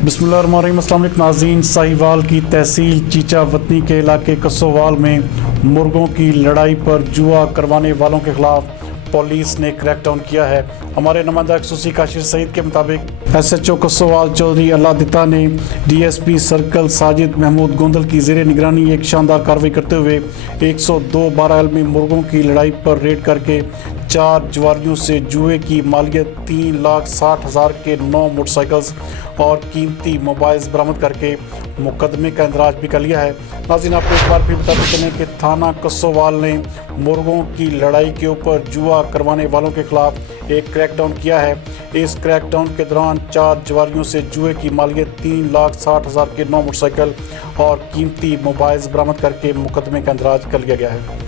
बिस्मिल्लाहिर्रहमानिर्रहीम। अस्सलाम वालेकुम नाज़रीन। साहिवाल की तहसील चीचा वतनी के इलाके कसोवाल में मुर्गों की लड़ाई पर जुआ करवाने वालों के खिलाफ पुलिस ने क्रैकडाउन किया है। हमारे नुमाइंदा खसूसी काशिर सईद के मुताबिक SHO कसोवाल चौधरी अल्लादिता ने DSP सर्कल साजिद महमूद गोंदल की ज़ेरे निगरानी एक शानदार कार्रवाई करते हुए 102 12 आलमी मुर्गों की लड़ाई पर रेड करके 4 जुआरियों से जुए की मालियत 3,60,000 के 9 मोटरसाइकिल्स और कीमती मोबाइल्स बरामद करके मुकदमे का इंदराज भी कर लिया है। नाज़रीन, आपको एक बार फिर बताते चलें कि थाना कसोवाल ने मुर्गों की लड़ाई के ऊपर जुआ करवाने वालों के खिलाफ एक क्रैकडाउन किया है। इस क्रैकडाउन के दौरान 4 जुआरियों से जुए की मालियत 3,60,000 के 9 मोटरसाइकिल और कीमती मोबाइल्स बरामद करके मुकदमे का इंदराज कर लिया गया है।